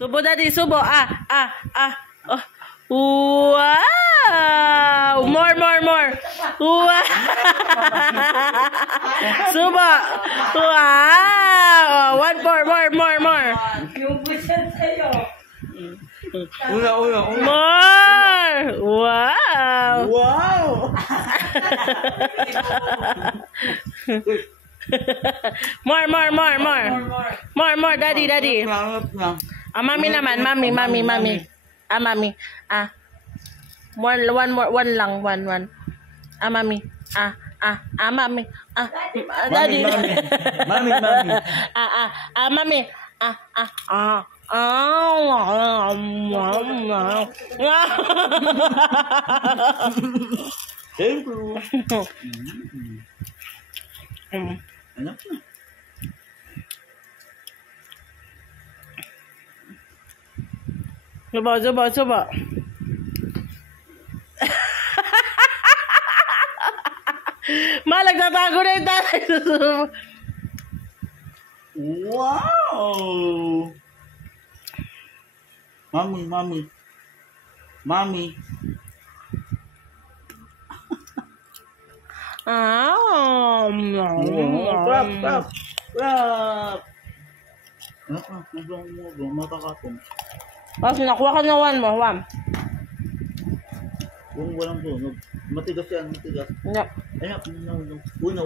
Subo, daddy, subo. Oh. Wow! More. Wow! Subo. Wow! One more. Yung pusan sa'yo. Una. More! Wow! Wow! More, daddy. Mami naman, mami. Mami. One lang. Mami. Mami. Daddy. Mami. Mami. Thank you. Anak na. Subo. Malag natago na yung tatay. Wow! Mami. Crap. Anak na, nagawang mo, matakapong. Kasi nakuha ka na one mo. Kung walang tunog, matigas yan. Yep. Anak, una.